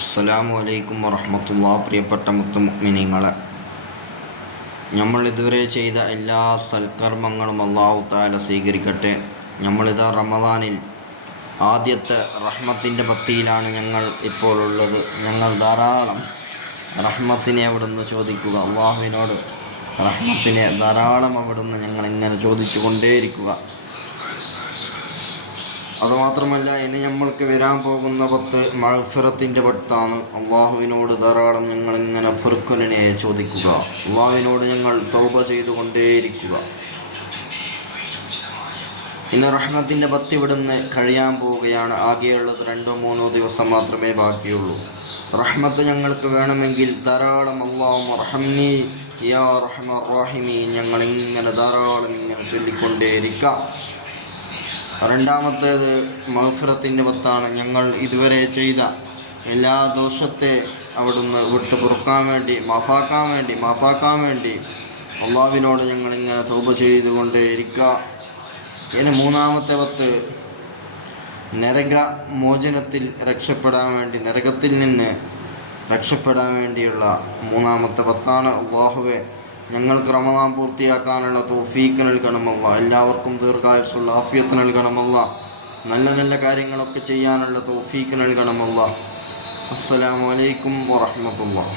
അസ്സലാമു അലൈക്കും വറഹ്മത്തുള്ളാഹി. പ്രിയപ്പെട്ട മുഅ്മിനീങ്ങളെ, നമ്മൾ ഇതുവരെ ചെയ്ത എല്ലാ സൽക്കർമ്മങ്ങളും അല്ലാഹു തആല സ്വീകരിക്കട്ടെ. നമ്മളിതാ റമദാനിൽ ആദ്യത്തെ റഹ്മത്തിൻ്റെ പത്തിയിലാണ് ഞങ്ങൾ ഇപ്പോൾ ഉള്ളത്. ഞങ്ങൾ ധാരാളം റഹ്മത്തിനെ അവിടുന്ന് ചോദിക്കുക, അള്ളാഹുവിനോട് റഹ്മത്തിനെ ധാരാളം അവിടുന്ന് ഞങ്ങൾ ഇങ്ങനെ ചോദിച്ചു കൊണ്ടേയിരിക്കുക. അതുമാത്രമല്ല, ഇനി നമ്മൾക്ക് വരാൻ പോകുന്ന പത്ത് മഗ്ഫിറത്തിൻ്റെ പത്താണ്. അള്ളാഹുവിനോട് ധാരാളം ഞങ്ങൾ ഇങ്ങനെ ഫുർഖുലിനെ ചോദിക്കുക, അള്ളാഹുവിനോട് ഞങ്ങൾ തൗബ ചെയ്തുകൊണ്ടേയിരിക്കുക. ഇന്ന് റഹ്മത്തിൻ്റെ പത്ത് ഇവിടുന്ന് കഴിയാൻ പോവുകയാണ്. ആകെയുള്ളത് 2-3 ദിവസം മാത്രമേ ബാക്കിയുള്ളൂ. റഹ്മത്ത് ഞങ്ങൾക്ക് വേണമെങ്കിൽ ധാരാളം അല്ലാഹുമ്മ റഹംനി യാ റഹ്മർ റഹീമീൻ ഞങ്ങളിങ്ങനെ ധാരാളം ഇങ്ങനെ ചൊല്ലിക്കൊണ്ടേയിരിക്കാം. രണ്ടാമത്തേത് മഗ്ഫിറത്തിൻ്റെ പത്താണ്. ഞങ്ങൾ ഇതുവരെ ചെയ്ത എല്ലാ ദോഷത്തെ അവിടുന്ന് വിട്ട് പൊറുക്കാൻ വേണ്ടി മാപ്പാക്കാൻ വേണ്ടി അള്ളാഹുവിനോട് ഞങ്ങളിങ്ങനെ തൗബ ചെയ്തുകൊണ്ടേയിരിക്കുക. ഇനി മൂന്നാമത്തെ പത്ത് നരകമോചനത്തിൽ നരകത്തിൽ നിന്ന് രക്ഷപ്പെടാൻ വേണ്ടിയുള്ള മൂന്നാമത്തെ പത്താണ്. അള്ളാഹുവെ, ഞങ്ങൾക്ക് റമദാൻ പൂർത്തിയാക്കാനുള്ള തൗഫീഖ് നൽകണമല്ല. എല്ലാവർക്കും ദീർഘായുസ്സുള്ള ആഫിയത്ത് നൽകണമല്ല. നല്ല നല്ല കാര്യങ്ങളൊക്കെ ചെയ്യാനുള്ള തൗഫീഖ് നൽകണമല്ല. അസ്സലാമു അലൈക്കും വറഹ്മത്തുള്ളാഹി.